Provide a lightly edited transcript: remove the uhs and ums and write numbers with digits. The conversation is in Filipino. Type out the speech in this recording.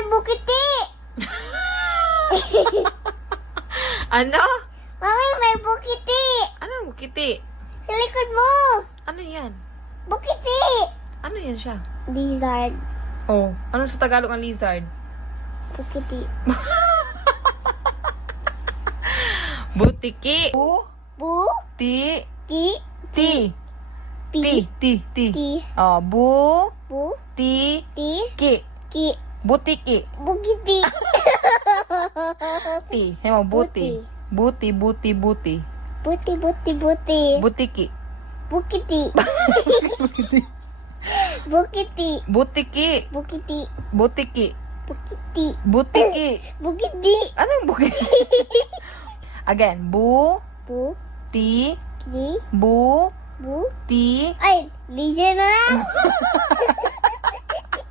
may bukiti. Ano? Mami, may bukiti. Ano ang bukiti? Sa likod mo. Ano yan? Bukiti. Ano yan siya? Lizard. Oh, ano sa Tagalog ang lizard? Bukiti. Butiki. Bu. Ti. Ki. Ti. Pi. Ti. Ti. Ti. Oh, bu. Bu. Ti. Ti. Ki. Ki. Butiki. Bukiti. Ti. Hemo, buti. Buti. Buti, buti, buti. Butiki. Bukiti. Bukiti. Butiki. Bukiti. Butiki. Bukiti. Butiki. Bukiti. Anong bukiti? Again. Bu. Bu. Ti. Ki. Bu. Bu. Ti. Ay, lizard na lang.